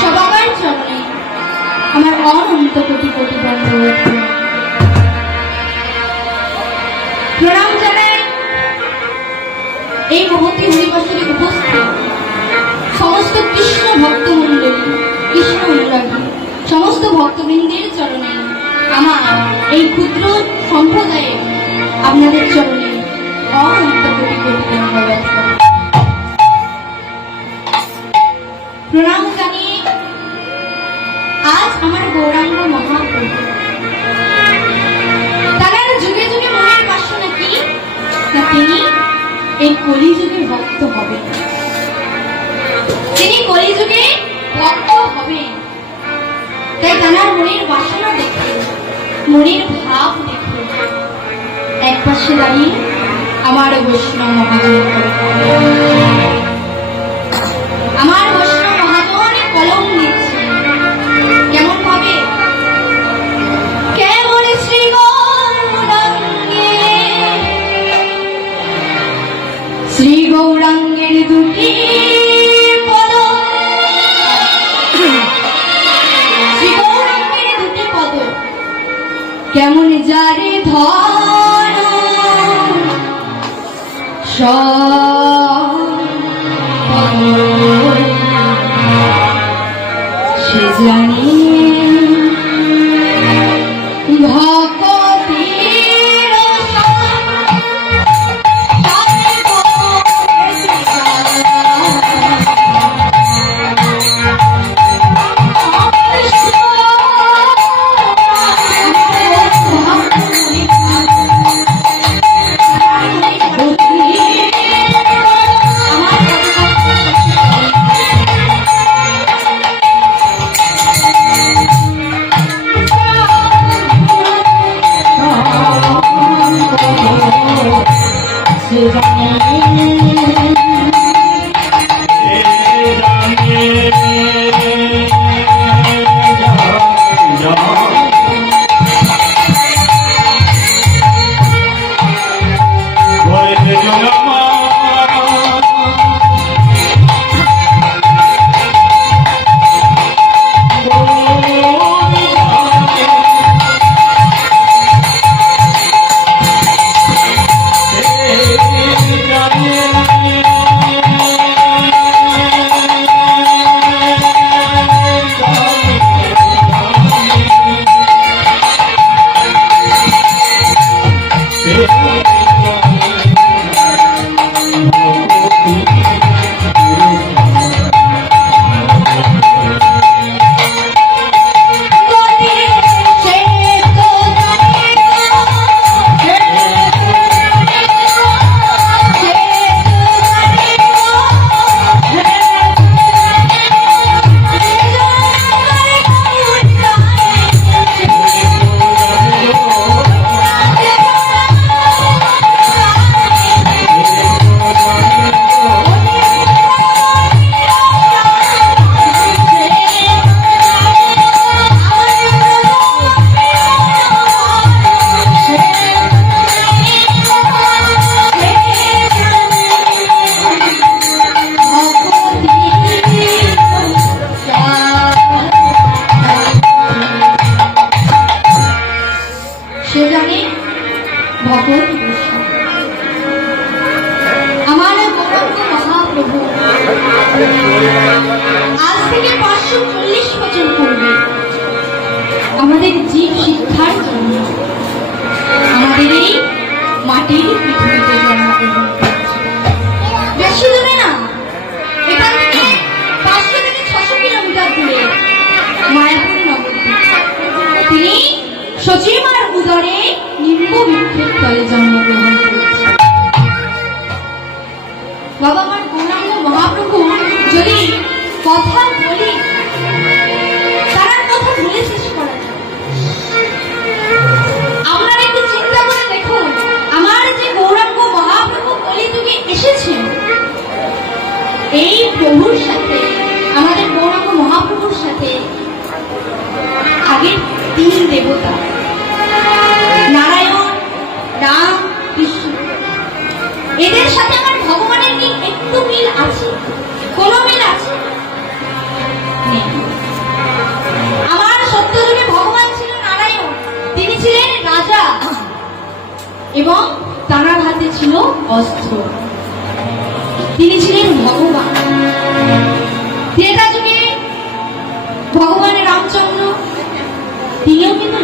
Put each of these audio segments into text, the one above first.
সবার চরণে আমার অনন্ত কোটি কোটি প্রণাম জানাই এই মহতি হরিবাসরে উপস্থিত। সমস্ত কৃষ্ণ ভক্ত কৃষ্ণ সমস্ত ভক্তবৃন্দের চরণে আমার এই ক্ষুদ্র সম্প্রদায়ে আপনাদের চরণে অনন্ত কোটি কোটি ধন্যবাদ। প্রণাম জানিয়ে আজ আমার গৌরাঙ্গ মহাপ্রভু। তারা যুগে যুগে মনের বাসনা কি? না তিনি এই কলিযুগের ভক্ত হবেন। তিনি কলিযুগে ভক্ত হবেন। তাই তার মনের বাসনা দেখে মনের ভাব দেখে এক পাশে দাঁড়িয়ে আমার বৈষ্ণব মহাজন ধন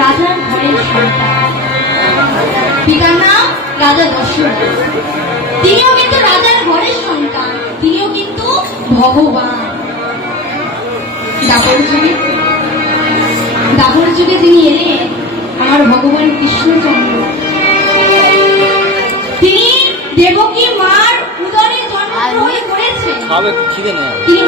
রাজার ঘরের সন্তান। পিতার নাম রাজা দশরথ তিনিও কিন্তু রাজার ঘরের সন্তান। তিনিও কিন্তু ভগবান। দাপর যুগে যুগে তিনি এলেন আমার ভগবান কৃষ্ণচন্দ্র। তিনি দেবকী মার উদরে জন্মগ্রহণ করেছেন খিদে নেই। তিনি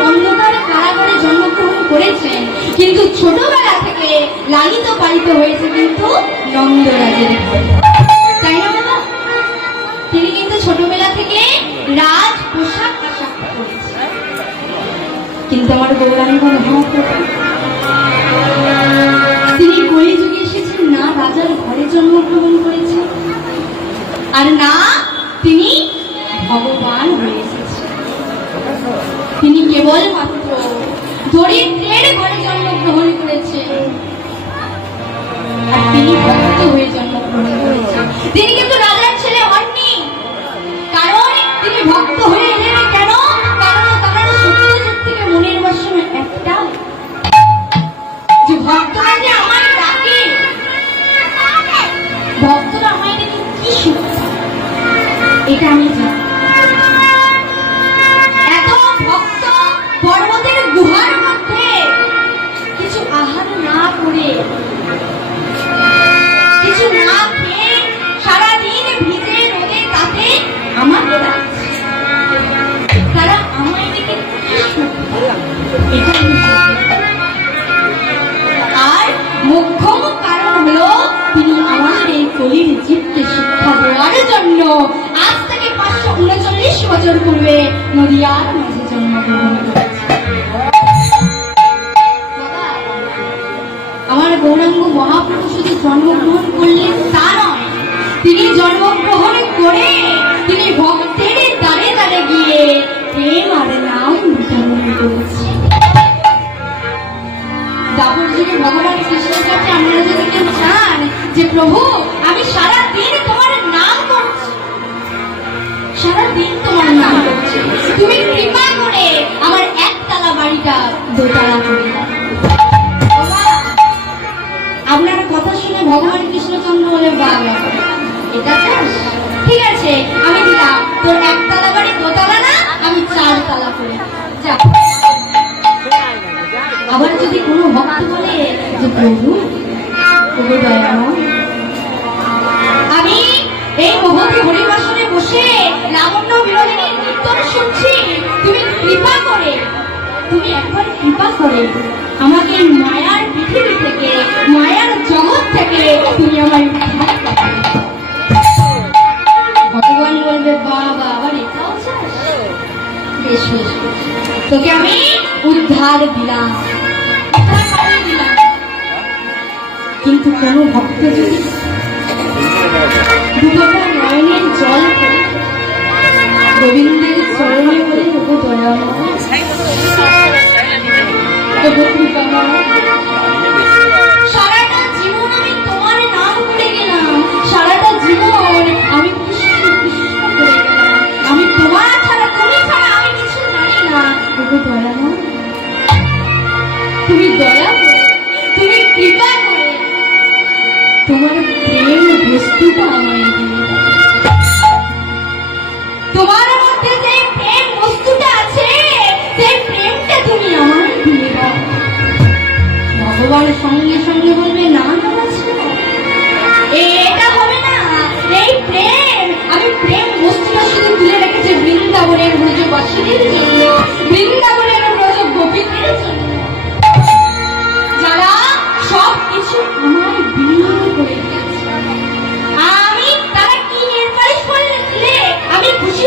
কারাগারে জন্মগ্রহণ করেছেন। কিন্তু ছোটবেলা থেকে লালিত পালিত হয়েছে কিন্তু নন্দরাজের তাই না বাবা? তিনি কিন্তু ছোটবেলা থেকে রাজ পোশাক আশাক করেছে কিন্তু আমার মহাপ্রভু, তিনি কলি যুগে এসেছেন, না রাজার ঘরে জন্মগ্রহণ করেছেন, আর না এটা আমি জানি এত আমার গৌরাঙ্গ মহাপ্রভু শুধু জন্মগ্রহণ করলেন তা নয় তিনি জন্মগ্রহণ করে তিনি ভক্তের দ্বারে দ্বারে গিয়ে প্রেম আর নাম বিতরণ করেছে। ভগবান কৃষ্ণের কাছে আমরা যদি কেউ চান যে, প্রভু, আমি সারা দিন আপনার কথা শুনে ভগবান কৃষ্ণচন্দ্র বলে বাবা। এটা চাস ঠিক আছে, আমি দিলাম। তোর একতলা বাড়ি দোতলা না, আমি চারতলা করে। যা আবার যদি কোনো ভক্ত বলে যে, প্রভু প্রভু দয়াময় আমি এই মহতি হরিবাসনে বসে লাবণ্য বিনোদিনীর কীর্তন শুনছি। তুমি কৃপা করে তুমি কৃপা করে আমাকে মায়ার পৃথিবী থেকে মায়ার জগৎ থেকে তুমি আমার ভগবান বলবে বাবা এটাও। তোকে আমি উদ্ধার দিলাম করে। কিন্তু কোন ভক্ত যদি দুটোটা নয়নের জল ফেলে, গোবিন্দের চরণে বলে সারাটা জীবন আমি তোমার নাম করে গেলাম। সারাটা জীবন আমি কৃষ্ণ কৃষ্ণ করে গেলাম। আমি তোমার ছাড়া তুমি ছাড়া আমি কিছু জানি না। ওগো দয়াময় তুমি দয়া তুমি কৃপা করে। তোমার প্রেম বস্তুটা আমায় দিয়ে তোমার ভগবান সঙ্গে সঙ্গে বলবে না হবে না। আমি বৃন্দাবনের বৃন্দাবনের সব কিছু আমি খুশি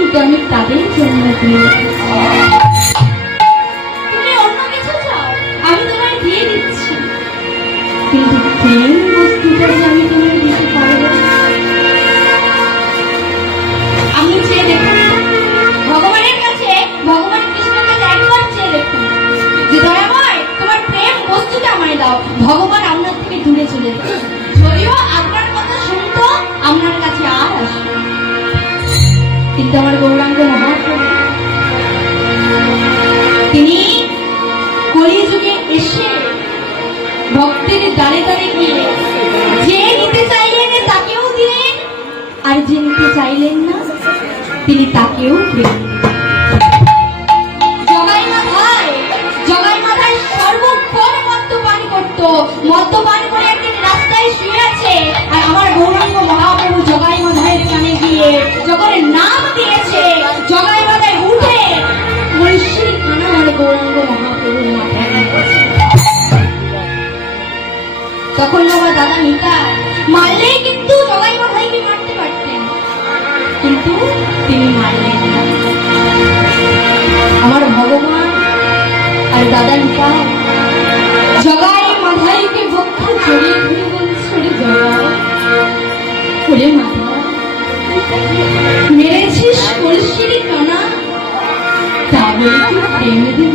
বস্তুটা আমি তাদের জন্য দিয়ে আমার গৌরাঙ্গ মহাপ্রভু। তিনি কলিযুগে এসে ভক্তের দ্বারে দ্বারে গিয়ে যে নিতে চাইলেন তাকেও দিলেন, আর যে নিতে চাইলেন না, তিনি তাকেও দিলেন। মদ্যপান করে একদিন রাস্তায় শুয়ে আছে, আর আমার গৌরাঙ্গ মহাপ্রভু জগাই মাথায় কানে গিয়ে তখন আমার দাদা নিতাই? মারলেই কিন্তু জগাই মাথাইকে মারতে পারতেন? কিন্তু তিনি মারলেন আমার ভগবান আর দাদা নিকা জগাই মাধাইকে বক্ষ জড়িয়ে ধরে বলছে "ওরে মাধা মেরেছিস কানা? তা বলে কি প্রেম দেব?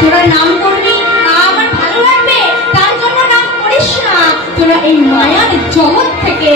তোরা নাম করবি? তার জন্য নাম করিস না। তোরা এই মায়ার জগৎ থেকে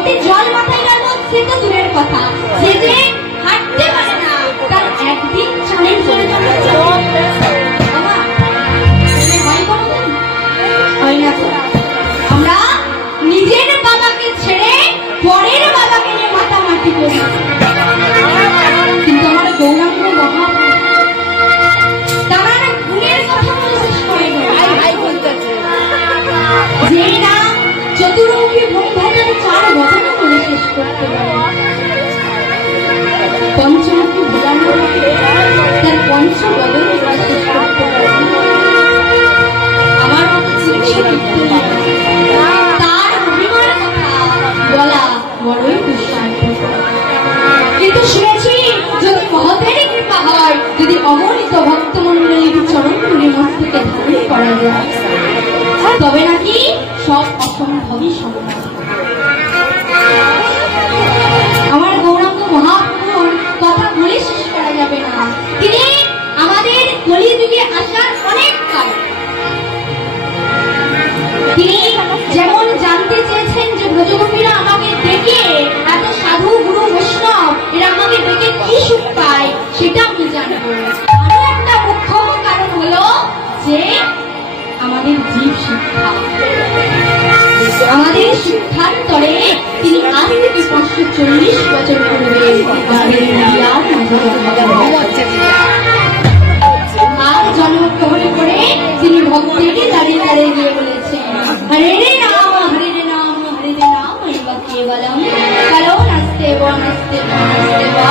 নদীর জল মাথায় গেল সে তো দূরের কথা। যে আমার বলা বড়ই দুঃসাহস কিন্তু শুনেছি যদি মহতেরই কৃপা হয়, যদি অমরিত ভক্তমন্ডলীর চরণগুলির মধ্যে ধারণ করা তবে নাকি সব অসম্ভবই সম্ভব? চল্লিশ বছর পূর্বে আমাদের করে তিনি ভক্তকে দাঁড়িয়ে দাঁড়িয়ে গিয়ে বলেছেন, হরে রে নাম হরে রে নাম হরে রে এব কেবলম কালো নাস্তে নাস্তে নাস্তে বা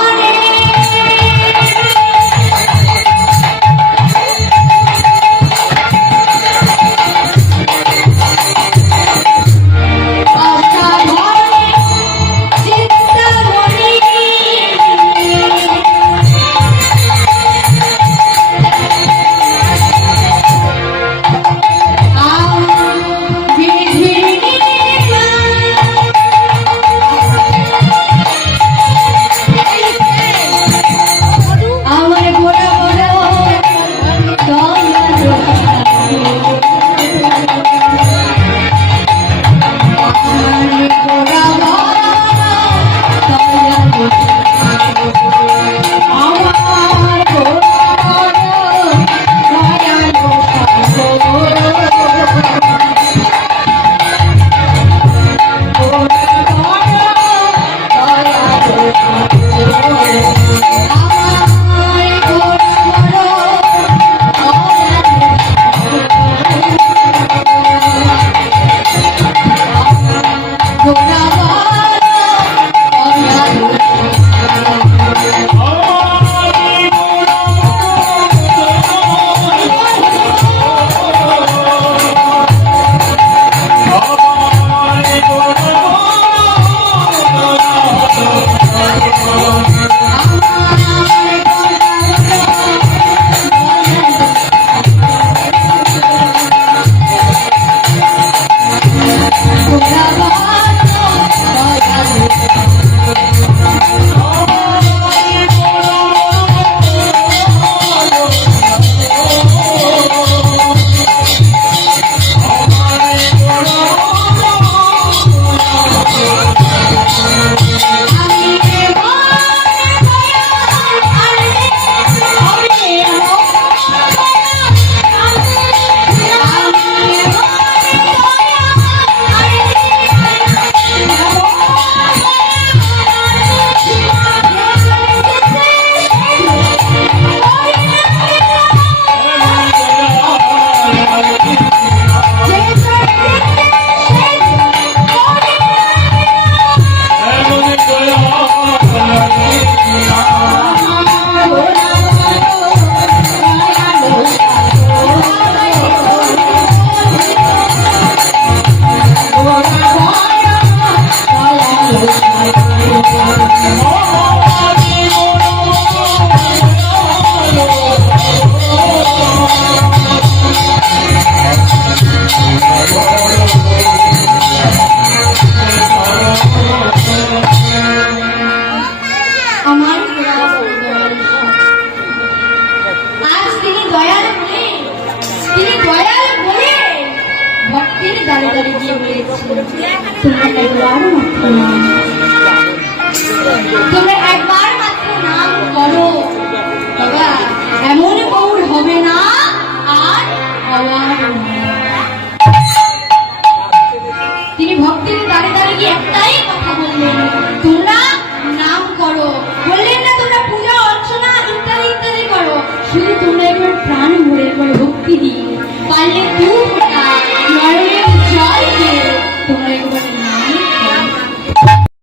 দয়াল বলে তিনি দয়াল বলে ভক্তির তোমরা একবার করো। বাবা, এমন গৌর হবে না, আর তিনি ভক্তির দাঁড়িয়ে গিয়ে একটাই কথা বললেন তোমরা এবার প্রাণ ভরে এবার ভক্তি দিই পারলে খুব